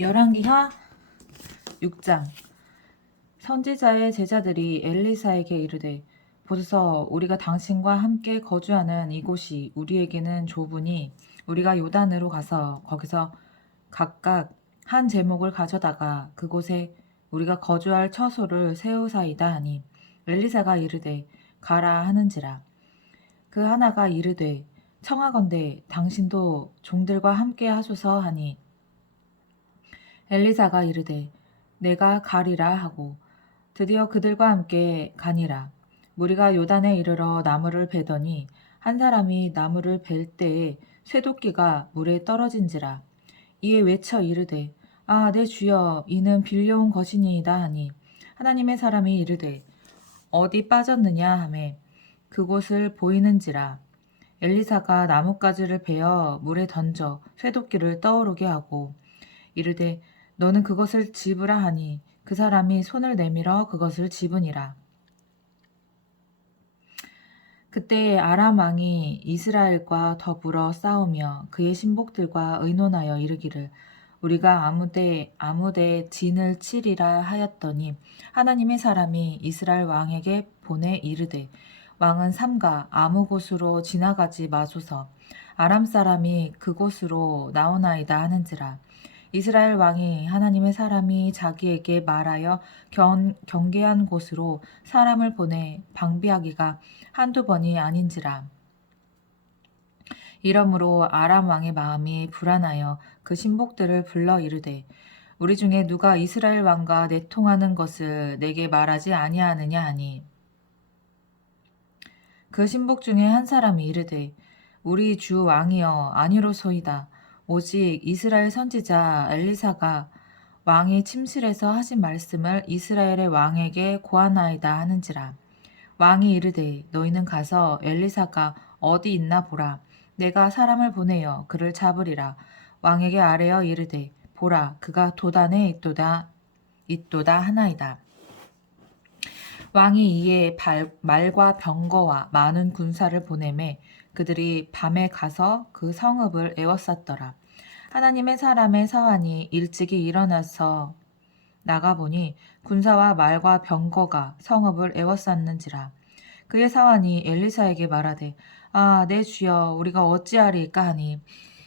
열왕기하 6장. 선지자의 제자들이 엘리사에게 이르되 보소서 우리가 당신과 함께 거주하는 이곳이 우리에게는 좁으니 우리가 요단으로 가서 거기서 각각 한 제목을 가져다가 그곳에 우리가 거주할 처소를 세우사이다 하니 엘리사가 이르되 가라 하는지라. 그 하나가 이르되 청하건대 당신도 종들과 함께 하소서 하니 엘리사가 이르되 내가 가리라 하고 드디어 그들과 함께 가니라. 무리가 요단에 이르러 나무를 베더니 한 사람이 나무를 벨 때에 쇠도끼가 물에 떨어진지라. 이에 외쳐 이르되 아 내 주여 이는 빌려온 것이니이다 하니 하나님의 사람이 이르되 어디 빠졌느냐 하매 그곳을 보이는지라. 엘리사가 나뭇가지를 베어 물에 던져 쇠도끼를 떠오르게 하고 이르되 너는 그것을 집으라 하니 그 사람이 손을 내밀어 그것을 집으니라. 그때 아람 왕이 이스라엘과 더불어 싸우며 그의 신복들과 의논하여 이르기를 우리가 아무데 진을 치리라 하였더니 하나님의 사람이 이스라엘 왕에게 보내 이르되 왕은 삼가 아무 곳으로 지나가지 마소서 아람 사람이 그곳으로 나오나이다 하는지라. 이스라엘 왕이 하나님의 사람이 자기에게 말하여 경계한 곳으로 사람을 보내 방비하기가 한두 번이 아닌지라. 이러므로 아람 왕의 마음이 불안하여 그 신복들을 불러 이르되 우리 중에 누가 이스라엘 왕과 내통하는 것을 내게 말하지 아니하느냐 하니 그 신복 중에 한 사람이 이르되 우리 주 왕이여 아니로소이다. 오직 이스라엘 선지자 엘리사가 왕이 침실에서 하신 말씀을 이스라엘의 왕에게 고하나이다 하는지라. 왕이 이르되 너희는 가서 엘리사가 어디 있나 보라. 내가 사람을 보내어 그를 잡으리라. 왕에게 아뢰어 이르되 보라 그가 도단에 있도다 하나이다. 왕이 이에 말과 병거와 많은 군사를 보내매 그들이 밤에 가서 그 성읍을 에워쌌더라. 하나님의 사람의 사환이 일찍이 일어나서 나가보니 군사와 말과 병거가 성읍을 에워쌌는지라. 그의 사환이 엘리사에게 말하되 아 내 주여 우리가 어찌하리까 하니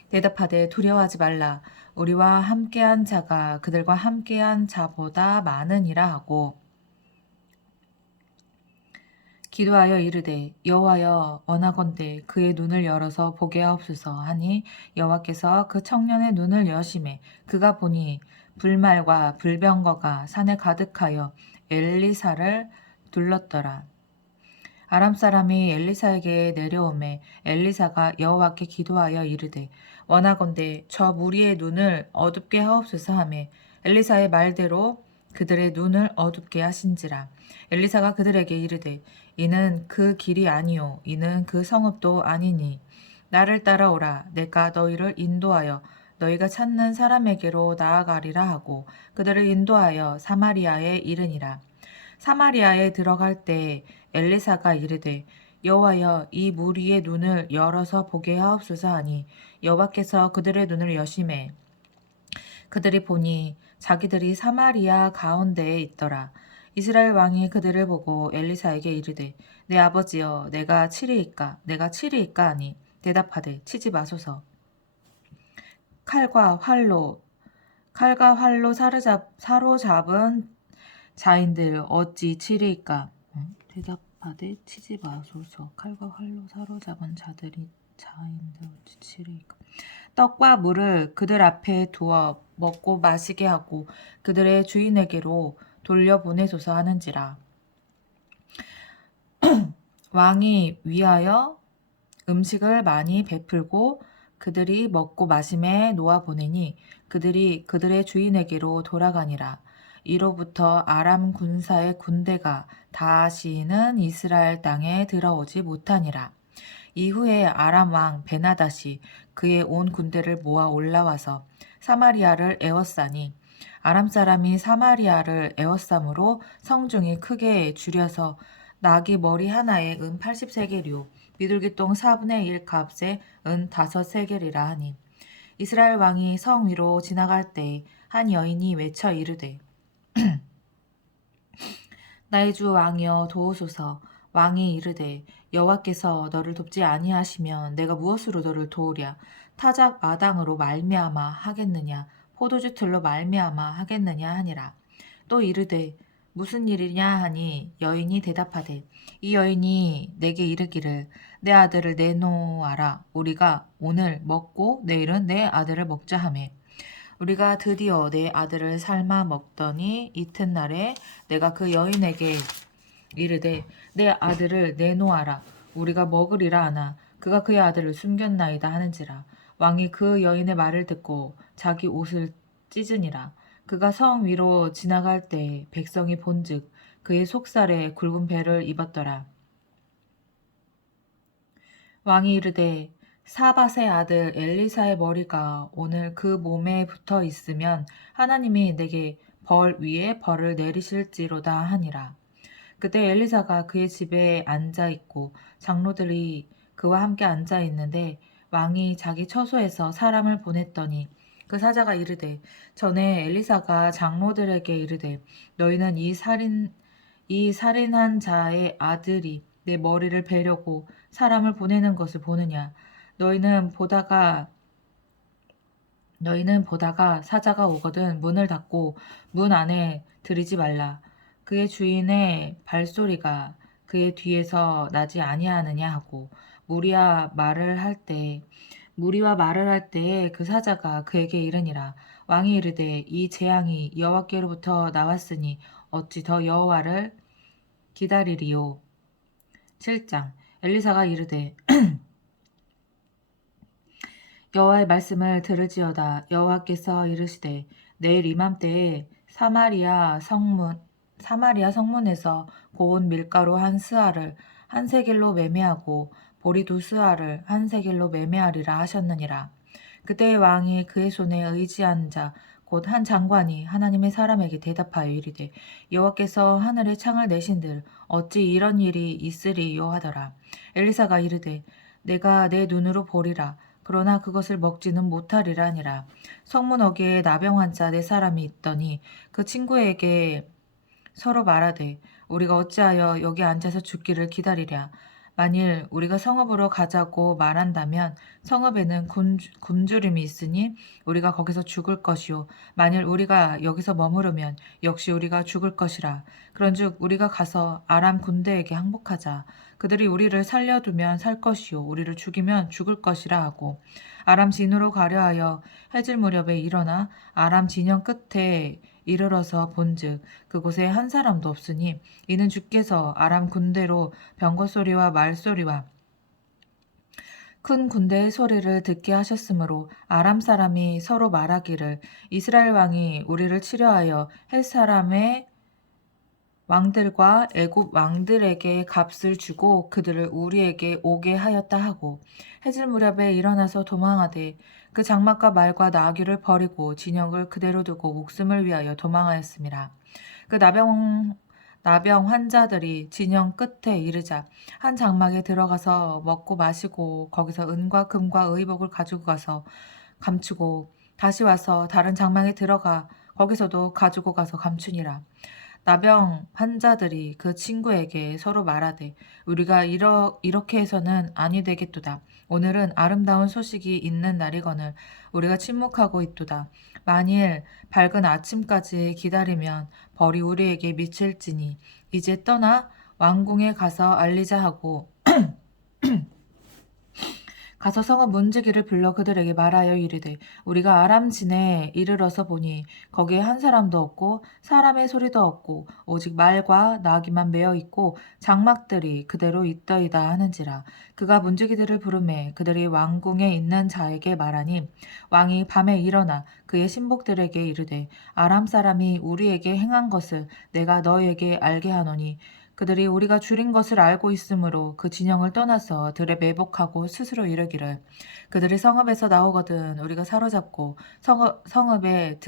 대답하되 두려워하지 말라. 우리와 함께한 자가 그들과 함께한 자보다 많으니라 하고 기도하여 이르되 여호와여 원하건대 그의 눈을 열어서 보게 하옵소서 하니 여호와께서 그 청년의 눈을 여시매 그가 보니 불말과 불병거가 산에 가득하여 엘리사를 둘렀더라. 아람 사람이 엘리사에게 내려오매 엘리사가 여호와께 기도하여 이르되 원하건대 저 무리의 눈을 어둡게 하옵소서 하매 엘리사의 말대로 그들의 눈을 어둡게 하신지라. 엘리사가 그들에게 이르되 이는 그 길이 아니요 이는 그 성읍도 아니니 나를 따라오라. 내가 너희를 인도하여 너희가 찾는 사람에게로 나아가리라 하고 그들을 인도하여 사마리아에 이르니라. 사마리아에 들어갈 때 엘리사가 이르되 여호와여 이 무리의 눈을 열어서 보게 하옵소서 하니 여호와께서 그들의 눈을 여시매 그들이 보니 자기들이 사마리아 가운데에 있더라. 이스라엘 왕이 그들을 보고 엘리사에게 이르되 내 아버지여 내가 치리이까 하니 대답하되 치지 마소서. 칼과 활로 사로잡은 자인들 어찌 치리이까. 대답하되 치지 마소서. 칼과 활로 사로잡은 자인들 어찌 치리이까. 떡과 물을 그들 앞에 두어 먹고 마시게 하고 그들의 주인에게로 돌려보내소서 하는지라. 왕이 위하여 음식을 많이 베풀고 그들이 먹고 마심에 놓아 보내니 그들이 그들의 주인에게로 돌아가니라. 이로부터 아람 군사의 군대가 다시는 이스라엘 땅에 들어오지 못하니라. 이후에 아람 왕 베나다시 그의 온 군대를 모아 올라와서 사마리아를 에워싸니 아람 사람이 사마리아를 에워싸므로 성중이 크게 줄여서 나귀 머리 하나에 은 80세겔이요 비둘기똥 4분의 1 값에 은 5세겔이라 하니 이스라엘 왕이 성 위로 지나갈 때 한 여인이 외쳐 이르되 나의 주 왕이여 도우소서. 왕이 이르되 여호와께서 너를 돕지 아니하시면 내가 무엇으로 너를 도우랴. 타작 마당으로 말미암아 하겠느냐 포도주 틀로 말미암아 하겠느냐 하니라. 또 이르되 무슨 일이냐 하니 여인이 대답하되 이 여인이 내게 이르기를 내 아들을 내놓아라. 우리가 오늘 먹고 내일은 내 아들을 먹자 하매 우리가 드디어 내 아들을 삶아 먹더니 이튿날에 내가 그 여인에게 이르되 내 아들을 내놓아라. 우리가 먹으리라 하나 그가 그의 아들을 숨겼나이다 하는지라. 왕이 그 여인의 말을 듣고 자기 옷을 찢으니라. 그가 성 위로 지나갈 때 백성이 본즉 그의 속살에 굵은 배를 입었더라. 왕이 이르되 사밧의 아들 엘리사의 머리가 오늘 그 몸에 붙어 있으면 하나님이 내게 벌 위에 벌을 내리실지로다 하니라. 그때 엘리사가 그의 집에 앉아 있고 장로들이 그와 함께 앉아 있는데 왕이 자기 처소에서 사람을 보냈더니 그 사자가 이르되 전에 엘리사가 장로들에게 이르되 너희는 이 살인한 자의 아들이 내 머리를 베려고 사람을 보내는 것을 보느냐. 너희는 보다가 사자가 오거든 문을 닫고 문 안에 들이지 말라. 그의 주인의 발소리가 그의 뒤에서 나지 아니하느냐 하고 무리와 말을 할 때에 그 사자가 그에게 이르니라. 왕이 이르되 이 재앙이 여호와께로부터 나왔으니 어찌 더 여호와를 기다리리요. 7장 엘리사가 이르되 여호와의 말씀을 들을지어다. 여호와께서 이르시되 내일 이맘때에 사마리아 성문에서 고운 밀가루 한 스아를 한 세겔로 매매하고 보리 두 스아를 한 세겔로 매매하리라 하셨느니라. 그때 왕이 그의 손에 의지한 자 곧 한 장관이 하나님의 사람에게 대답하여 이르되 여호와께서 하늘에 창을 내신들 어찌 이런 일이 있으리요 하더라. 엘리사가 이르되 내가 내 눈으로 보리라. 그러나 그것을 먹지는 못하리라 하니라. 성문 어귀에 나병 환자 네 사람이 있더니 그 친구에게 서로 말하되 우리가 어찌하여 여기 앉아서 죽기를 기다리랴. 만일 우리가 성읍으로 가자고 말한다면 성읍에는 굶주림이 있으니 우리가 거기서 죽을 것이요 만일 우리가 여기서 머무르면 역시 우리가 죽을 것이라. 그런즉 우리가 가서 아람 군대에게 항복하자. 그들이 우리를 살려두면 살 것이요 우리를 죽이면 죽을 것이라 하고 아람 진으로 가려 하여 해질 무렵에 일어나 아람 진영 끝에 이르러서 본즉 그곳에 한 사람도 없으니 이는 주께서 아람 군대로 병거 소리와 말 소리와 큰 군대의 소리를 듣게 하셨으므로 아람 사람이 서로 말하기를 이스라엘 왕이 우리를 치려하여 헷 사람의 왕들과 애굽 왕들에게 값을 주고 그들을 우리에게 오게 하였다 하고 해질 무렵에 일어나서 도망하되 그 장막과 말과 나귀를 버리고 진영을 그대로 두고 목숨을 위하여 도망하였습니다. 그 나병 환자들이 진영 끝에 이르자 한 장막에 들어가서 먹고 마시고 거기서 은과 금과 의복을 가지고 가서 감추고 다시 와서 다른 장막에 들어가 거기서도 가지고 가서 감추니라. 나병 환자들이 그 친구에게 서로 말하되 우리가 이렇게 해서는 아니 되겠도다. 오늘은 아름다운 소식이 있는 날이거늘 우리가 침묵하고 있도다. 만일 밝은 아침까지 기다리면 벌이 우리에게 미칠지니 이제 떠나 왕궁에 가서 알리자 하고 가서 성읍 문지기를 불러 그들에게 말하여 이르되 우리가 아람 진에 이르러서 보니 거기에 한 사람도 없고 사람의 소리도 없고 오직 말과 나귀만 매어 있고 장막들이 그대로 있더이다 하는지라. 그가 문지기들을 부르매 그들이 왕궁에 있는 자에게 말하니 왕이 밤에 일어나 그의 신복들에게 이르되 아람 사람이 우리에게 행한 것을 내가 너에게 알게 하노니 그들이 우리가 줄인 것을 알고 있으므로 그 진영을 떠나서 들에 매복하고 스스로 이르기를 그들이 성읍에서 나오거든 우리가 사로잡고 성읍에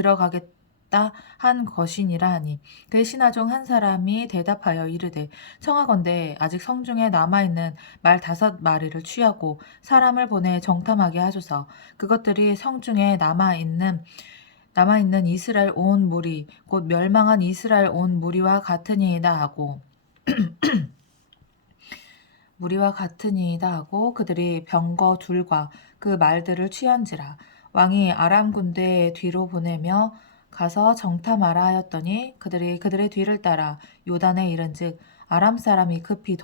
없다 한 것이니라 하니 그의 신하중 한 사람이 대답하여 이르되 청하건대 아직 성중에 남아있는 말 5마리를 취하고 사람을 보내 정탐하게 하소서. 그것들이 성중에 남아있는 이스라엘 온 무리 곧 멸망한 이스라엘 온 무리와 같으니이다 하고 그들이 병거 둘과 그 말들을 취한지라. 왕이 아람 군대 뒤로 보내며 가서 정탐하라 하였더니 그들의 뒤를 따라 요단에 이른즉 아람 사람이 급히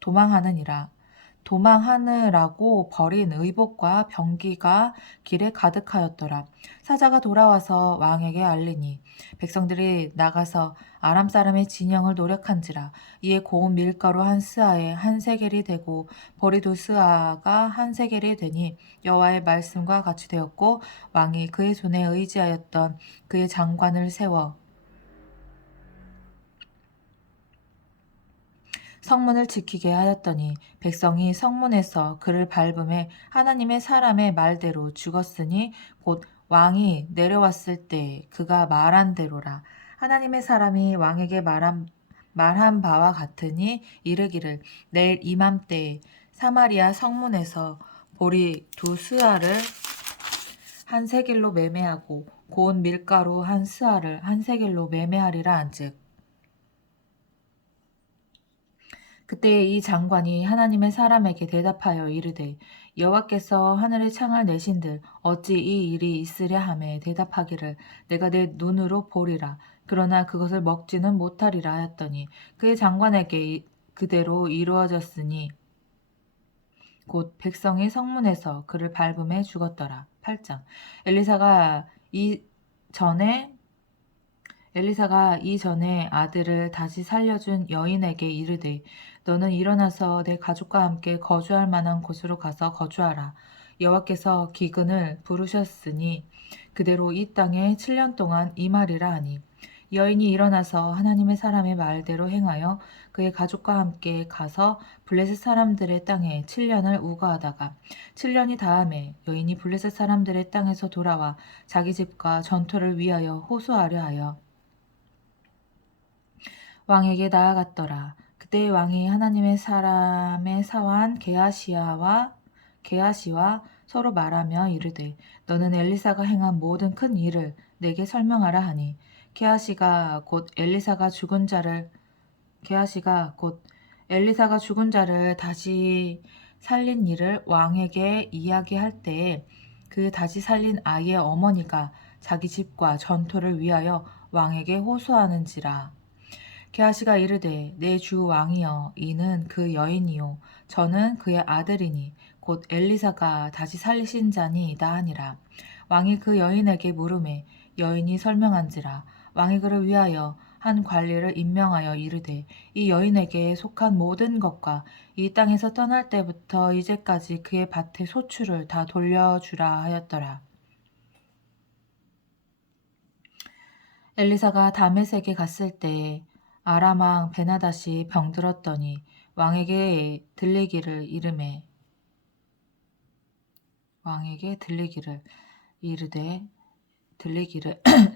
도망하느니라. 도망하느라고 버린 의복과 병기가 길에 가득하였더라. 사자가 돌아와서 왕에게 알리니 백성들이 나가서 아람 사람의 진영을 노력한지라. 이에 고운 밀가루 한 스아에 한 세겔이 되고 보리 2스아가 한 세겔이 되니 여호와의 말씀과 같이 되었고 왕이 그의 손에 의지하였던 그의 장관을 세워 성문을 지키게 하였더니 백성이 성문에서 그를 밟음에 하나님의 사람의 말대로 죽었으니 곧 왕이 내려왔을 때 그가 말한 대로라. 하나님의 사람이 왕에게 말한 바와 같으니 이르기를 내일 이맘때에 사마리아 성문에서 보리 2스아를 한 세겔로 매매하고 고운 밀가루 한 스아를 한 세겔로 매매하리라 한즉 그때 이 장관이 하나님의 사람에게 대답하여 이르되 여호와께서 하늘의 창을 내신들 어찌 이 일이 있으랴 하매 대답하기를 내가 내 눈으로 보리라 그러나 그것을 먹지는 못하리라 하였더니 그의 장관에게 그대로 이루어졌으니 곧 백성이 성문에서 그를 밟음에 죽었더라. 8장 엘리사가 이전에 아들을 다시 살려준 여인에게 이르되 너는 일어나서 내 가족과 함께 거주할 만한 곳으로 가서 거주하라. 여호와께서 기근을 부르셨으니 그대로 이 땅에 7년 동안 임하리라 하니 여인이 일어나서 하나님의 사람의 말대로 행하여 그의 가족과 함께 가서 블레셋 사람들의 땅에 7년을 우거하다가 7년이 다음에 여인이 블레셋 사람들의 땅에서 돌아와 자기 집과 전토를 위하여 호소하려 하여 왕에게 나아갔더라. 그때 왕이 하나님의 사람의 사환 게하시와 서로 말하며 이르되 너는 엘리사가 행한 모든 큰 일을 내게 설명하라 하니 게하시가 곧 엘리사가 죽은 자를 다시 살린 일을 왕에게 이야기할 때에 그 다시 살린 아이의 어머니가 자기 집과 전토를 위하여 왕에게 호소하는지라. 게하시가 이르되 내 주 왕이여 이는 그 여인이요 저는 그의 아들이니 곧 엘리사가 다시 살리신 자니이다 하니라. 왕이 그 여인에게 물으매 여인이 설명한지라. 왕이 그를 위하여 한 관리를 임명하여 이르되 이 여인에게 속한 모든 것과 이 땅에서 떠날 때부터 이제까지 그의 밭의 소출을 다 돌려주라 하였더라. 엘리사가 다메섹에 갔을 때 아람 왕 베나닷이 병들었더니 왕에게 들리기를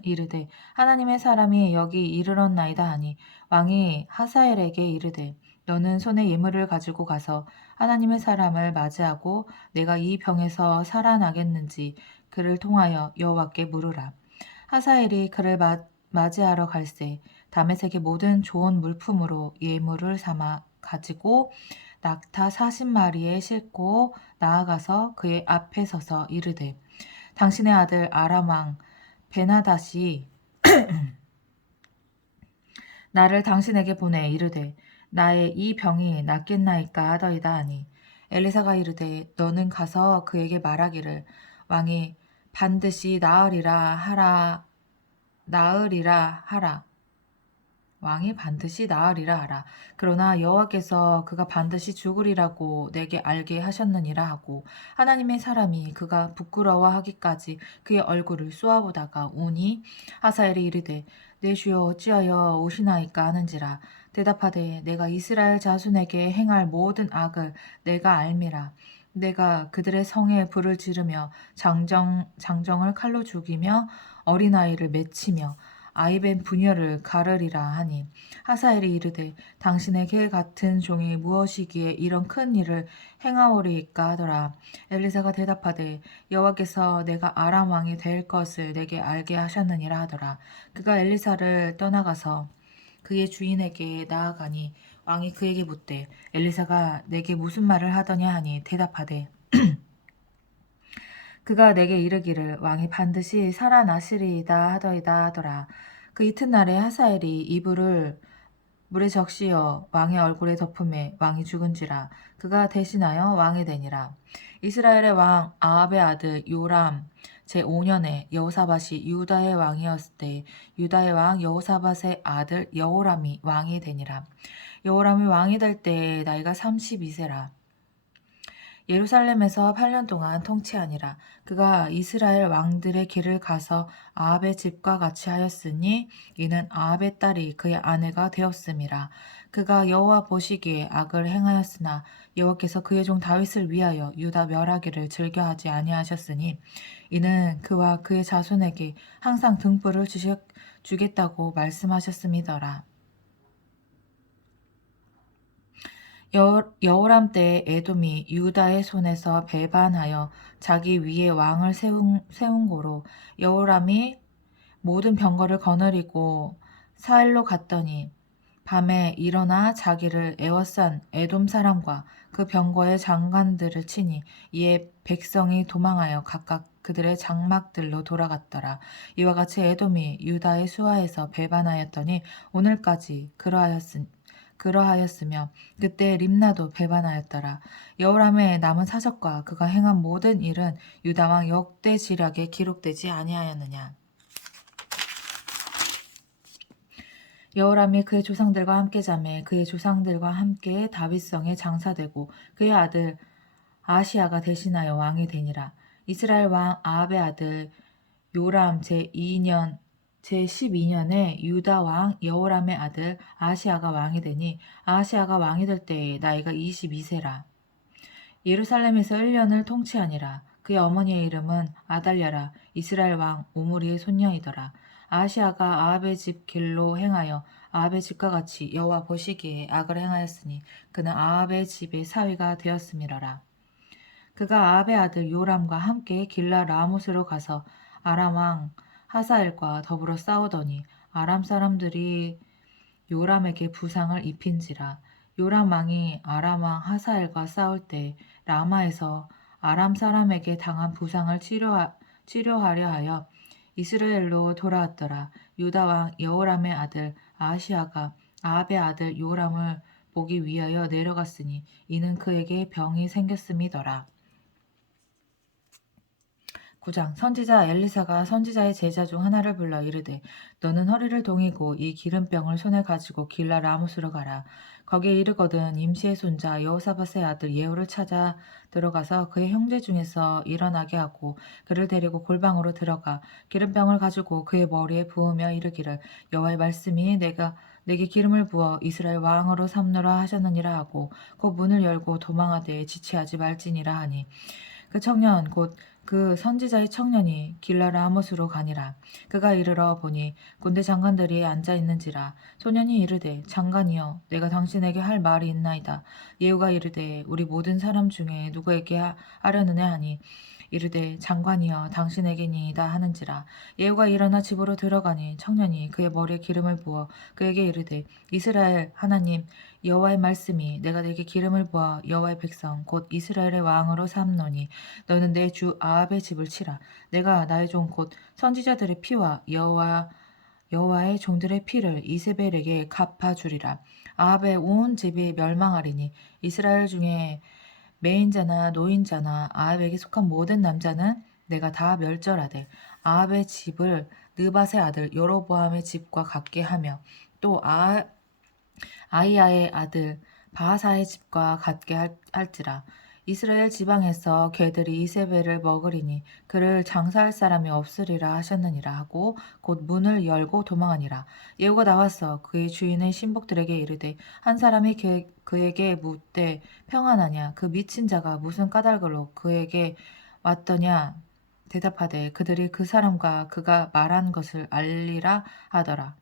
이르되 하나님의 사람이 여기 이르렀나이다 하니 왕이 하사엘에게 이르되 너는 손에 예물을 가지고 가서 하나님의 사람을 맞이하고 내가 이 병에서 살아나겠는지 그를 통하여 여호와께 물으라. 하사엘이 그를 맞이하러 갈새 다메섹의 모든 좋은 물품으로 예물을 삼아 가지고 낙타 40마리에 싣고 나아가서 그의 앞에 서서 이르되 당신의 아들 아람 왕 베나닷이 나를 당신에게 보내 이르되 나의 이 병이 낫겠나이까 하더이다 하니 엘리사가 이르되 너는 가서 그에게 말하기를 왕이 반드시 나으리라 하라. 왕이 반드시 나으리라 하라. 그러나 여호와께서 그가 반드시 죽으리라고 내게 알게 하셨느니라 하고 하나님의 사람이 그가 부끄러워하기까지 그의 얼굴을 쏘아보다가 우니 하사엘이 이르되 내 주여 어찌하여 오시나이까 하는지라. 대답하되 내가 이스라엘 자손에게 행할 모든 악을 내가 알미라. 내가 그들의 성에 불을 지르며 장정을 칼로 죽이며 어린아이를 맺히며 아이벤 부녀를 가르리라 하니 하사엘이 이르되 당신의 개 같은 종이 무엇이기에 이런 큰 일을 행하오리이까 하더라. 엘리사가 대답하되 여호와께서 내가 아람 왕이 될 것을 내게 알게 하셨느니라 하더라. 그가 엘리사를 떠나가서 그의 주인에게 나아가니 왕이 그에게 묻되 엘리사가 내게 무슨 말을 하더냐 하니 대답하되 그가 내게 이르기를 왕이 반드시 살아나시리이다 하더이다 하더라. 그 이튿날에 하사엘이 이불을 물에 적시어 왕의 얼굴에 덮음에 왕이 죽은지라. 그가 대신하여 왕이 되니라. 이스라엘의 왕 아합의 아들 요람 제5년에 여호사밧이 유다의 왕이었을 때 유다의 왕 여호사밧의 아들 여호람이 왕이 되니라. 여호람이 왕이 될 때 나이가 32세라. 예루살렘에서 8년 동안 통치하니라. 그가 이스라엘 왕들의 길을 가서 아합의 집과 같이 하였으니 이는 아합의 딸이 그의 아내가 되었음이라. 그가 여호와 보시기에 악을 행하였으나 여호와께서 그의 종 다윗을 위하여 유다 멸하기를 즐겨하지 아니하셨으니 이는 그와 그의 자손에게 항상 등불을 주겠다고 말씀하셨음이더라. 여호람 때에 에돔이 유다의 손에서 배반하여 자기 위에 왕을 세운 고로 여호람이 모든 병거를 거느리고 사일로 갔더니 밤에 일어나 자기를 에워싼 에돔 사람과 그 병거의 장관들을 치니 이에 백성이 도망하여 각각 그들의 장막들로 돌아갔더라. 이와 같이 에돔이 유다의 수하에서 배반하였더니 오늘까지 그러하였으며 그때 림나도 배반하였더라. 여호람의 남은 사적과 그가 행한 모든 일은 유다 왕 역대지략에 기록되지 아니하였느냐. 여호람이 그의 조상들과 함께 자매 그의 조상들과 함께 다윗성에 장사되고 그의 아들 아시아가 대신하여 왕이 되니라. 이스라엘 왕 아합의 아들 요람 제12년에 유다 왕 여호람의 아들 아시아가 왕이 되니 아시아가 왕이 될 때에 나이가 22세라. 예루살렘에서 1년을 통치하니라. 그의 어머니의 이름은 아달랴라. 이스라엘 왕 오므리의 손녀이더라. 아시아가 아합의 집 길로 행하여 아합의 집과 같이 여호와 보시기에 악을 행하였으니 그는 아합의 집의 사위가 되었음이러라. 그가 아합의 아들 요람과 함께 길라 라못으로 가서 아람 왕 하사엘과 더불어 싸우더니 아람 사람들이 요람에게 부상을 입힌지라. 요람 왕이 아람 왕 하사엘과 싸울 때 라마에서 아람 사람에게 당한 부상을 치료하려 하여 이스라엘로 돌아왔더라. 유다 왕 여호람의 아들 아시아가 아합의 아들 요람을 보기 위하여 내려갔으니 이는 그에게 병이 생겼음이더라. 9장 선지자 엘리사가 선지자의 제자 중 하나를 불러 이르되 너는 허리를 동이고 이 기름병을 손에 가지고 길라 라못으로 가라. 거기에 이르거든 임시의 손자 여호사밧의 아들 예후를 찾아 들어가서 그의 형제 중에서 일어나게 하고 그를 데리고 골방으로 들어가 기름병을 가지고 그의 머리에 부으며 이르기를 여호와의 말씀이 내게 기름을 부어 이스라엘 왕으로 삼노라 하셨느니라 하고 곧 문을 열고 도망하되 지체하지 말지니라 하니 그 청년 곧 그 선지자의 청년이 길라 라못으로 가니라. 그가 이르러 보니 군대 장관들이 앉아 있는지라. 소년이 이르되 장관이여 내가 당신에게 할 말이 있나이다. 예후가 이르되 우리 모든 사람 중에 누구에게 하려느냐 하니 이르되 장관이여 당신에게니이다 하는지라. 예후가 일어나 집으로 들어가니 청년이 그의 머리에 기름을 부어 그에게 이르되 이스라엘 하나님 여호와의 말씀이 내가 내게 기름을 부어 여호와의 백성 곧 이스라엘의 왕으로 삼노니 너는 내 주 아합의 집을 치라. 내가 나의 종 곧 선지자들의 피와 여호와의 종들의 피를 이세벨에게 갚아주리라. 아합의 온 집이 멸망하리니 이스라엘 중에 매인자나 노인자나 아합에게 속한 모든 남자는 내가 다 멸절하되 아합의 집을 느밧의 아들 여로보암의 집과 같게 하며 또 아이야의 아들 바하사의 집과 같게 할지라. 이스라엘 지방에서 개들이 이세벨을 먹으리니 그를 장사할 사람이 없으리라 하셨느니라 하고 곧 문을 열고 도망하니라. 예후가 나와서 그의 주인의 신복들에게 이르되 한 사람이 그에게 묻되 평안하냐 그 미친 자가 무슨 까닭으로 그에게 왔더냐 대답하되 그들이 그 사람과 그가 말한 것을 알리라 하더라.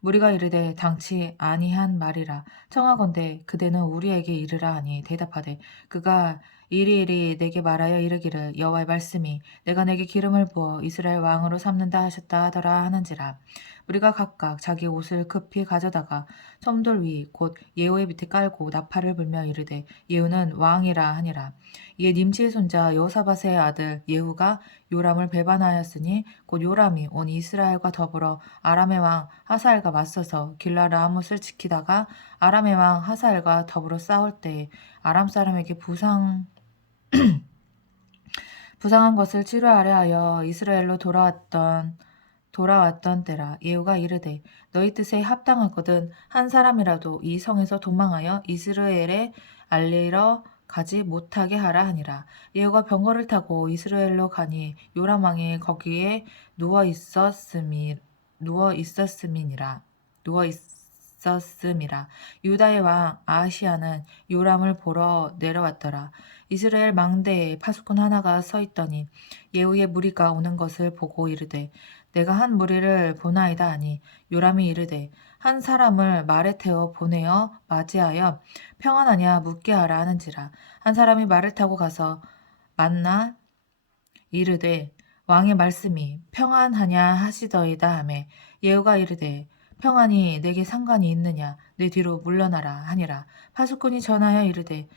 무리가 이르되 당치 아니한 말이라 청하건대 그대는 우리에게 이르라 하니 대답하되 그가 이리이리 내게 말하여 이르기를 여호와의 말씀이 내가 내게 기름을 부어 이스라엘 왕으로 삼는다 하셨다 하더라 하는지라. 우리가 각각 자기 옷을 급히 가져다가 첨돌 위 곧 예후의 밑에 깔고 나팔을 불며 이르되 예후는 왕이라 하니라. 이에 님치의 손자 여호사밧의 아들 예후가 요람을 배반하였으니 곧 요람이 온 이스라엘과 더불어 아람의 왕 하사엘과 맞서서 길라 라못을 지키다가 아람의 왕 하사엘과 더불어 싸울 때에 아람 사람에게 부상한 것을 치료하려 하여 이스라엘로 돌아왔던 때라. 예후가 이르되 너희 뜻에 합당하거든 한 사람이라도 이 성에서 도망하여 이스라엘에 알리러 가지 못하게 하라 하니라. 예후가 병거를 타고 이스라엘로 가니 요람 왕이 거기에 누워 있었음이라. 유다의 왕 아하시야는 요람을 보러 내려왔더라. 이스라엘 망대에 파수꾼 하나가 서 있더니 예후의 무리가 오는 것을 보고 이르되 내가 한 무리를 보나이다 하니 요람이 이르되 한 사람을 말에 태워 보내어 맞이하여 평안하냐 묻게 하라 하는지라. 한 사람이 말을 타고 가서 만나 이르되 왕의 말씀이 평안하냐 하시더이다 하매 예후가 이르되 평안이 내게 상관이 있느냐 내 뒤로 물러나라 하니라. 파수꾼이 전하여 이르되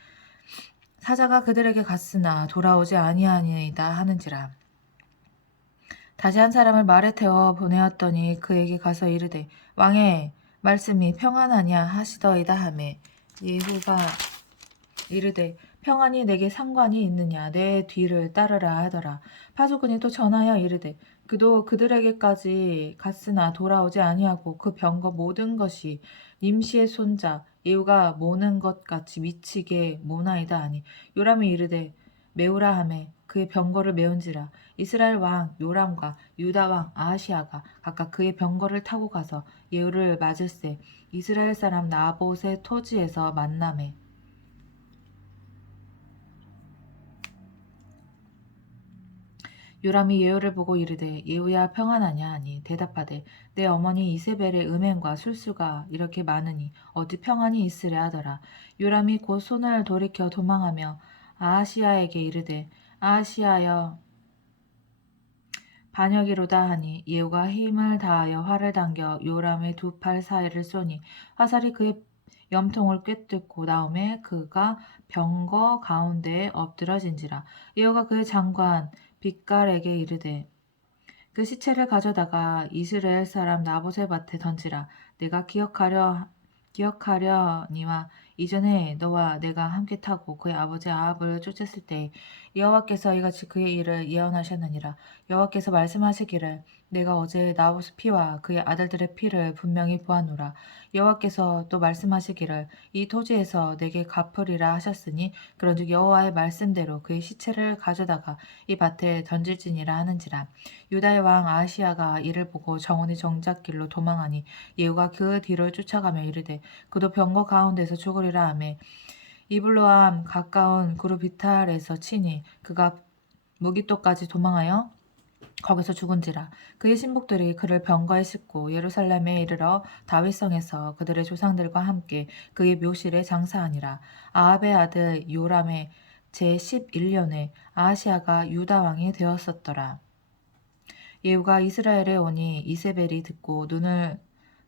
사자가 그들에게 갔으나 돌아오지 아니하니이다 하는지라. 다시 한 사람을 말에 태워 보내었더니 그에게 가서 이르되 왕의 말씀이 평안하냐 하시더이다 하매 예후가 이르되 평안이 내게 상관이 있느냐 내 뒤를 따르라 하더라. 파수꾼이 또 전하여 이르되 그도 그들에게까지 갔으나 돌아오지 아니하고 그 병거 모든 것이 님시의 손자 예후가 모는 것 같이 미치게 모나이다 하니 요람이 이르되 메우라 하매 그의 병거를 메운지라. 이스라엘 왕 요람과 유다 왕 아하시야가 각각 그의 병거를 타고 가서 예후를 맞을세 이스라엘 사람 나봇의 토지에서 만나매 요람이 예후를 보고 이르되 예후야 평안하냐 하니 대답하되 내 어머니 이세벨의 음행과 술수가 이렇게 많으니 어찌 평안이 있으랴 하더라. 요람이 곧 손을 돌이켜 도망하며 아하시야에게 이르되 아하시야여 반역이로다 하니 예후가 힘을 다하여 활을 당겨 요람의 두 팔 사이를 쏘니 화살이 그의 염통을 꿰뚫고 나오매 그가 병거 가운데에 엎드러진지라. 예후가 그의 장관 빛깔에게 이르되 그 시체를 가져다가 이스라엘 사람 나봇의 밭에 던지라. 내가 기억하려니와 이전에 너와 내가 함께 타고 그의 아버지 아합을 쫓았을 때 여호와께서 이같이 그의 일을 예언하셨느니라. 여호와께서 말씀하시기를 내가 어제 나봇의 피와 그의 아들들의 피를 분명히 보았노라. 여호와께서 또 말씀하시기를 이 토지에서 내게 갚으리라 하셨으니 그런즉 여호와의 말씀대로 그의 시체를 가져다가 이 밭에 던질지니라 하는지라. 유다의 왕 아하시야가 이를 보고 정원의 정작길로 도망하니 예후가 그 뒤를 쫓아가며 이르되 그도 병거 가운데서 죽으리라 하매 이블로암 가까운 구르비탈에서 치니 그가 무기토까지 도망하여 거기서 죽은지라. 그의 신복들이 그를 병거에 싣고 예루살렘에 이르러 다윗성에서 그들의 조상들과 함께 그의 묘실에 장사하니라. 아합의 아들 요람의 제11년에 아하시야가 유다 왕이 되었었더라. 예후가 이스라엘에 오니 이세벨이 듣고 눈을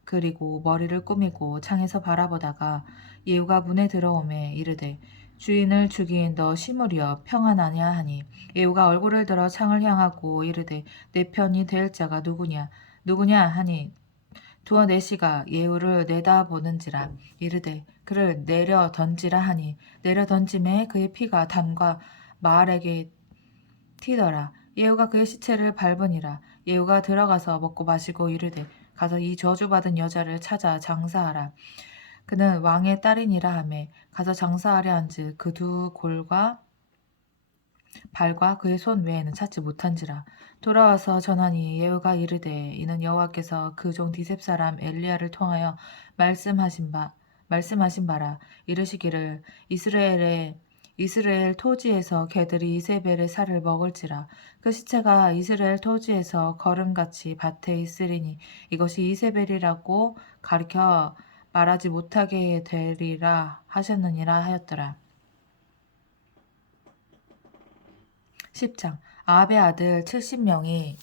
그리고 머리를 꾸미고 창에서 바라보다가 예후가 문에 들어오매 이르되 주인을 죽인 너 시므리여 평안하냐 하니 예후가 얼굴을 들어 창을 향하고 이르되 내 편이 될 자가 누구냐 하니 두어 내시가 예후를 내다보는지라. 이르되 그를 내려 던지라 하니 내려 던짐에 그의 피가 담과 마을에게 튀더라. 예후가 그의 시체를 밟으니라. 예후가 들어가서 먹고 마시고 이르되 가서 이 저주받은 여자를 찾아 장사하라. 그는 왕의 딸이니라 하매 가서 장사하려 한즉 그 두 골과 발과 그의 손 외에는 찾지 못한지라. 돌아와서 전하니 예후가 이르되 이는 여호와께서 그 종 디셉 사람 엘리야를 통하여 말씀하신 바라. 이르시기를 이스라엘 토지에서 개들이 이세벨의 살을 먹을지라. 그 시체가 이스라엘 토지에서 거름같이 밭에 있으리니 이것이 이세벨이라고 가리켜 말하지 못하게 되리라 하셨느니라 하였더라. 10장. 아합의 아들 70명이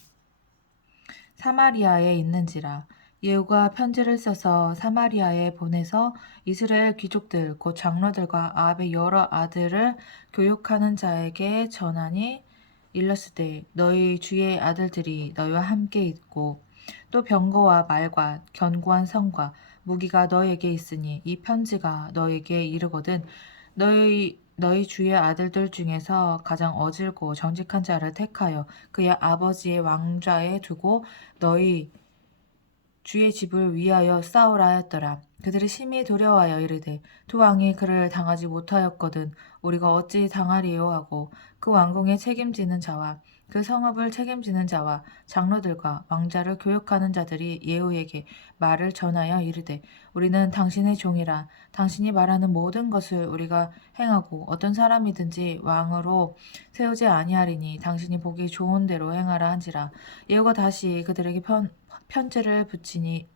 사마리아에 있는지라. 예후가 편지를 써서 사마리아에 보내서 이스라엘 귀족들 곧 장로들과 아합의 여러 아들을 교육하는 자에게 전하니 일렀으되 너희 주의 아들들이 너희와 함께 있고 또 병거와 말과 견고한 성과 무기가 너희에게 있으니 이 편지가 너희에게 이르거든 너희 주의 아들들 중에서 가장 어질고 정직한 자를 택하여 그의 아버지의 왕좌에 두고 너희 주의 집을 위하여 싸우라 하였더라. 그들이 심히 두려워하여 이르되 두 왕이 그를 당하지 못하였거든 우리가 어찌 당하리요 하고 그 왕궁에 책임지는 자와 그 성읍을 책임지는 자와 장로들과 왕자를 교육하는 자들이 예후에게 말을 전하여 이르되 우리는 당신의 종이라 당신이 말하는 모든 것을 우리가 행하고 어떤 사람이든지 왕으로 세우지 아니하리니 당신이 보기 좋은 대로 행하라 한지라. 예후가 다시 그들에게 편지를 붙이니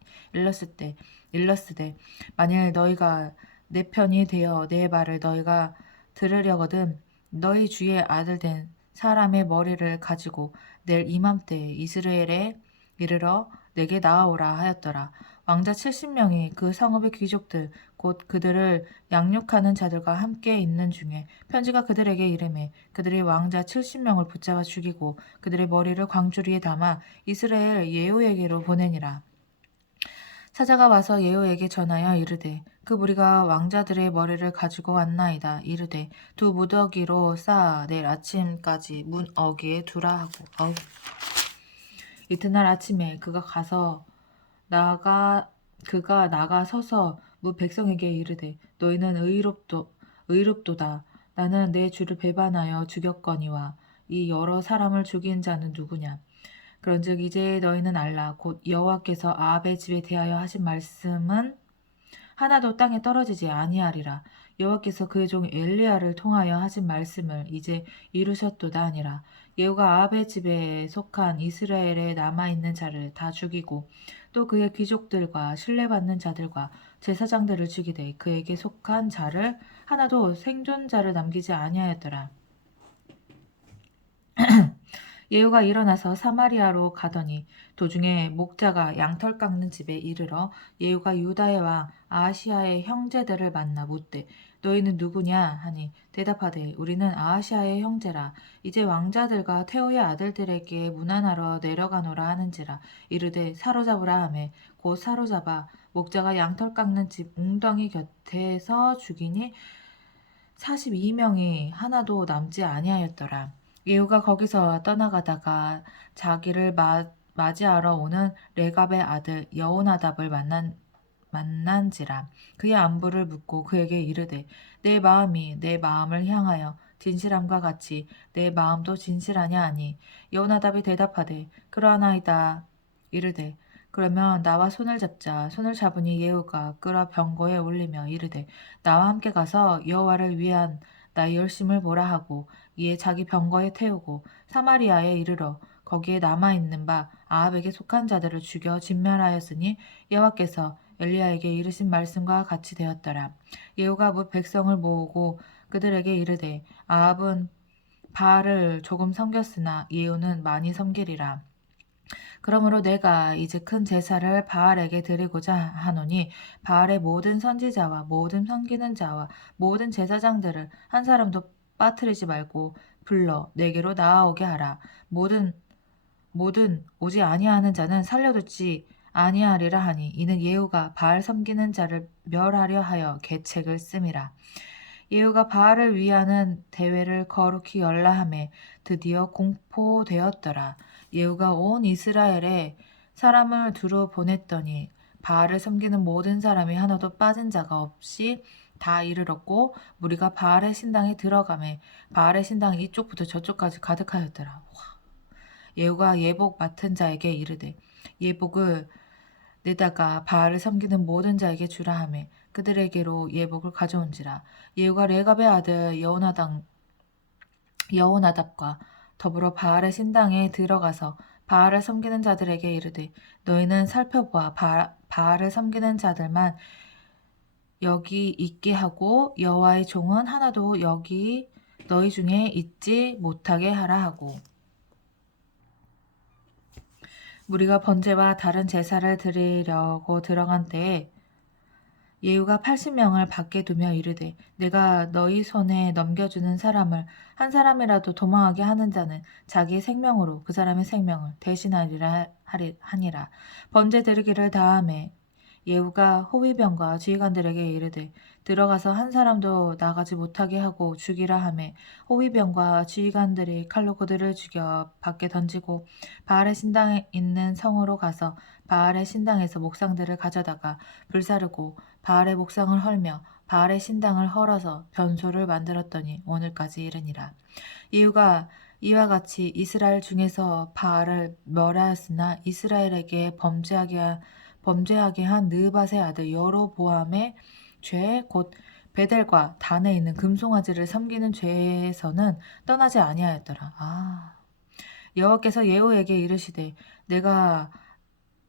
일렀으되 만일 너희가 내 편이 되어 내 말을 너희가 들으려거든 너희 주의 아들 된 사람의 머리를 가지고 내일 이맘때 이스라엘에 이르러 내게 나아오라 하였더라. 왕자 70명이 그 성읍의 귀족들 곧 그들을 양육하는 자들과 함께 있는 중에 편지가 그들에게 이르매 그들이 왕자 70명을 붙잡아 죽이고 그들의 머리를 광주리에 담아 이스라엘 예후에게로 보내니라. 사자가 와서 예후에게 전하여 이르되 그 무리가 왕자들의 머리를 가지고 왔나이다. 이르되 두 무더기로 쌓아 내일 아침까지 문 어귀에 두라 하고 이튿날 아침에 그가 나가 서서 무 백성에게 이르되 너희는 의롭도다. 나는 내 주를 배반하여 죽였거니와 이 여러 사람을 죽인 자는 누구냐? 그런즉 이제 너희는 알라. 곧 여호와께서 아합의 집에 대하여 하신 말씀은 하나도 땅에 떨어지지 아니하리라. 여호와께서 그의 종 엘리야를 통하여 하신 말씀을 이제 이루셨도다 하니라. 예후가 아합의 집에 속한 이스라엘에 남아있는 자를 다 죽이고 또 그의 귀족들과 신뢰받는 자들과 제사장들을 죽이되 그에게 속한 자를 하나도 생존자를 남기지 아니하였더라. 예후가 일어나서 사마리아로 가더니 도중에 목자가 양털 깎는 집에 이르러 예후가 유다의 왕 아하시아의 형제들을 만나 묻되 너희는 누구냐 하니 대답하되 우리는 아하시아의 형제라. 이제 왕자들과 태호의 아들들에게 문안하러 내려가노라 하는지라. 이르되 사로잡으라 하매 곧 사로잡아 목자가 양털 깎는 집 웅덩이 곁에서 죽이니 42명이 하나도 남지 아니하였더라. 예후가 거기서 떠나가다가 자기를 맞이하러 오는 레갑의 아들 여호나답을 만난지라. 그의 안부를 묻고 그에게 이르되 내 마음이 내 마음을 향하여 진실함과 같이 내 마음도 진실하냐 하니 여호나답이 대답하되 그러하나이다. 이르되 그러면 나와 손을 잡자. 손을 잡으니 예후가 끌어 병거에 올리며 이르되 나와 함께 가서 여호와를 위한 나의 열심을 보라 하고 이에 자기 병거에 태우고 사마리아에 이르러 거기에 남아있는 바 아합에게 속한 자들을 죽여 진멸하였으니 여호와께서 엘리야에게 이르신 말씀과 같이 되었더라. 예후가 뭇 백성을 모으고 그들에게 이르되 아합은 바알을 조금 섬겼으나 예후는 많이 섬기리라. 그러므로 내가 이제 큰 제사를 바알에게 드리고자 하노니 바알의 모든 선지자와 모든 섬기는 자와 모든 제사장들을 한 사람도 빠뜨리지 말고 불러 내게로 나아오게 하라. 모든 오지 아니하는 자는 살려두지 아니하리라 하니 이는 예후가 바알 섬기는 자를 멸하려 하여 계책을 씀이라. 예후가 바알을 위하는 대회를 거룩히 열라 하매 드디어 공포되었더라. 예후가 온 이스라엘에 사람을 두루 보냈더니 바알을 섬기는 모든 사람이 하나도 빠진 자가 없이 다 이르렀고 무리가 바알의 신당에 들어가매 바알의 신당이 이쪽부터 저쪽까지 가득하였더라. 와. 예후가 예복 맡은 자에게 이르되 예복을 내다가 바알을 섬기는 모든 자에게 주라 하매 그들에게로 예복을 가져온지라. 예후가 레갑의 아들 여호나답과 더불어 바알의 신당에 들어가서 바알을 섬기는 자들에게 이르되 너희는 살펴보아 바알을 섬기는 자들만 여기 있게 하고 여호와의 종은 하나도 여기 너희 중에 있지 못하게 하라 하고 무리가 번제와 다른 제사를 드리려고 들어간 때에 예후가 80명을 밖에 두며 이르되 내가 너희 손에 넘겨주는 사람을 한 사람이라도 도망하게 하는 자는 자기의 생명으로 그 사람의 생명을 대신하리라 하니라. 번제 드리기를 다하매 예후가 호위병과 지휘관들에게 이르되 들어가서 한 사람도 나가지 못하게 하고 죽이라 하매 호위병과 지휘관들이 칼로 그들을 죽여 밖에 던지고 바알의 신당에 있는 성으로 가서 바알의 신당에서 목상들을 가져다가 불사르고 바알의 목상을 헐며 바알의 신당을 헐어서 변소를 만들었더니 오늘까지 이르니라. 예후가 이와 같이 이스라엘 중에서 바알을 멸하였으나 이스라엘에게 범죄하게 한 느밧의 아들 여로보암의 죄 곧 베델과 단에 있는 금송아지를 섬기는 죄에서는 떠나지 아니하였더라. 여호와께서 예후에게 이르시되 내가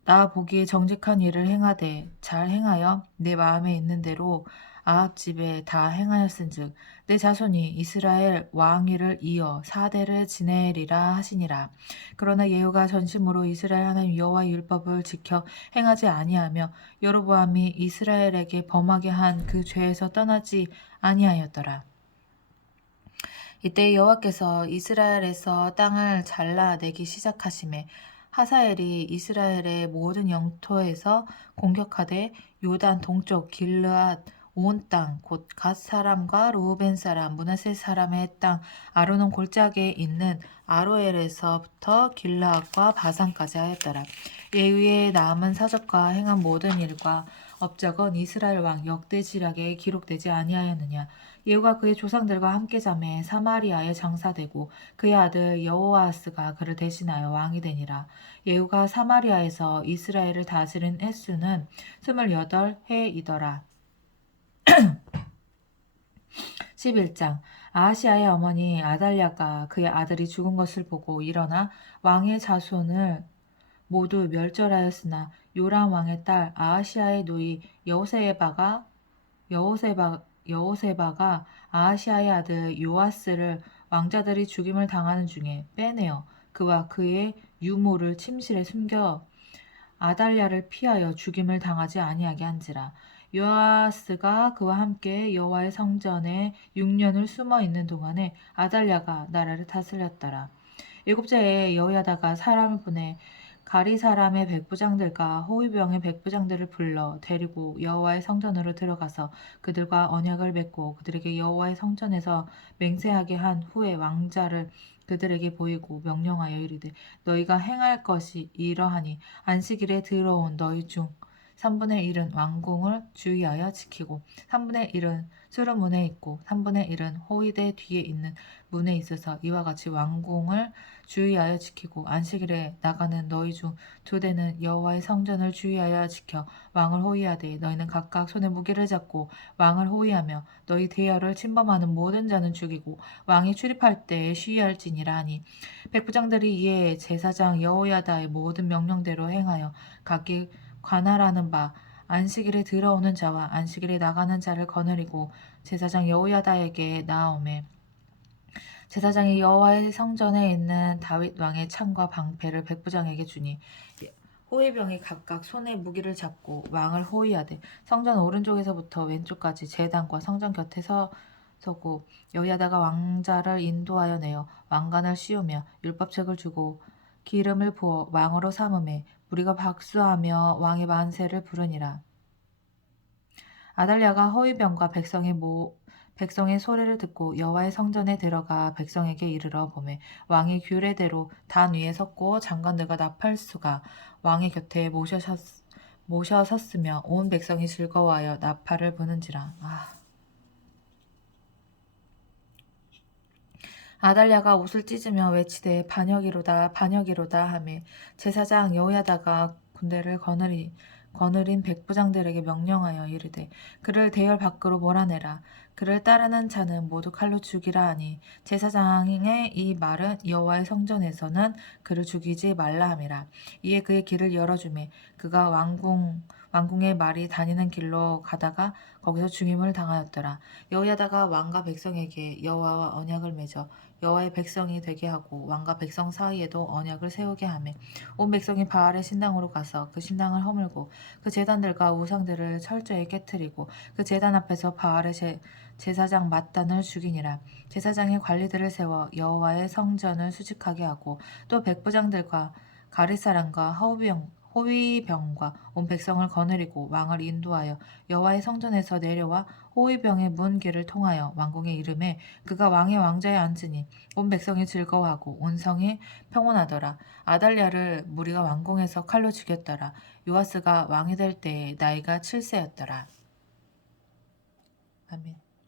나 보기에 정직한 일을 행하되 잘 행하여 내 마음에 있는 대로 아합 집에 다 행하였은즉 내 자손이 이스라엘 왕위를 이어 4대를 지내리라 하시니라. 그러나 예후가 전심으로 이스라엘 하나님 여호와의 율법을 지켜 행하지 아니하며 여로보암이 이스라엘에게 범하게 한 그 죄에서 떠나지 아니하였더라. 이때 여호와께서 이스라엘에서 땅을 잘라내기 시작하심에 하사엘이 이스라엘의 모든 영토에서 공격하되 요단 동쪽 길르앗 온 땅 곧 갓 사람과 루벤 사람 므낫세 사람의 땅 아르논 골짜기에 있는 아로엘에서부터 길르앗과 바산까지 하였더라. 예후의 남은 사적과 행한 모든 일과 업적은 이스라엘 왕 역대지략에 기록되지 아니하였느냐. 예후가 그의 조상들과 함께 잠에 사마리아에 장사되고 그의 아들 여호아스가 그를 대신하여 왕이 되니라. 예후가 사마리아에서 이스라엘을 다스린 횟수는 28해이더라. 11장 아하시아의 어머니 아달랴가 그의 아들이 죽은 것을 보고 일어나 왕의 자손을 모두 멸절하였으나 요람 왕의 딸 아하시아의 누이 여호세바가 아하시아의 아들 요아스를 왕자들이 죽임을 당하는 중에 빼내어 그와 그의 유모를 침실에 숨겨 아달랴를 피하여 죽임을 당하지 아니하게 한지라. 요아스가 그와 함께 여호와의 성전에 6년을 숨어 있는 동안에 아달랴가 나라를 다스렸더라. 7째 해에 여호야다가 사람을 보내 가리 사람의 백부장들과 호위병의 백부장들을 불러 데리고 여호와의 성전으로 들어가서 그들과 언약을 맺고 그들에게 여호와의 성전에서 맹세하게 한 후에 왕자를 그들에게 보이고 명령하여 이르되 너희가 행할 것이 이러하니 안식일에 들어온 너희 중 3분의 1은 왕궁을 주의하여 지키고 3분의 1은 수르문에 있고 3분의 1은 호위대 뒤에 있는 문에 있어서 이와 같이 왕궁을 주의하여 지키고 안식일에 나가는 너희 중 2대는 여호와의 성전을 주의하여 지켜 왕을 호위하되 너희는 각각 손에 무기를 잡고 왕을 호위하며 너희 대열을 침범하는 모든 자는 죽이고 왕이 출입할 때에 시위할지니라 하니 백부장들이 이에 제사장 여호야다의 모든 명령대로 행하여 각기 관할하는 바 안식일에 들어오는 자와 안식일에 나가는 자를 거느리고 제사장 여호야다에게 나아오매 제사장이 여호와의 성전에 있는 다윗 왕의 창과 방패를 백부장에게 주니 호위병이 각각 손에 무기를 잡고 왕을 호위하되 성전 오른쪽에서부터 왼쪽까지 제단과 성전 곁에 서고 여호야다가 왕자를 인도하여 내어 왕관을 씌우며 율법책을 주고 기름을 부어 왕으로 삼음에 우리가 박수하며 왕의 만세를 부르니라. 아달랴가 호위병과 백성의 소리를 듣고 여호와의 성전에 들어가 백성에게 이르러 보매 왕이 규례대로 단 위에 섰고 장관들과 나팔수가 왕의 곁에 모셔 섰으며 온 백성이 즐거워하여 나팔을 부는지라. 아달랴가 옷을 찢으며 외치되 반역이로다 반역이로다 하며 제사장 여호야다가 군대를 거느린 백부장들에게 명령하여 이르되 그를 대열 밖으로 몰아내라. 그를 따르는 자는 모두 칼로 죽이라 하니 제사장의 이 말은 여호와의 성전에서는 그를 죽이지 말라 함이라. 이에 그의 길을 열어주매 그가 왕궁의 말이 다니는 길로 가다가 거기서 죽임을 당하였더라. 여호야다가 왕과 백성에게 여호와와 언약을 맺어 여호와의 백성이 되게 하고 왕과 백성 사이에도 언약을 세우게 하며 온 백성이 바알의 신당으로 가서 그 신당을 허물고 그 제단들과 우상들을 철저히 깨뜨리고 그 제단 앞에서 바알의 제사장 맏단을 죽이니라. 제사장의 관리들을 세워 여호와의 성전을 수직하게 하고 또 백부장들과 가릿사람과 호위병과 온 백성을 거느리고 왕을 인도하여 여호와의 성전에서 내려와 호위병의 문 길을 통하여 왕궁에 이르매 그가 왕의 왕좌에 앉으니 온 백성이 즐거워하고 온 성이 평온하더라. 아달랴를 무리가 왕궁에서 칼로 죽였더라. 요아스가 왕이 될 때에 나이가 7세였더라. 아멘.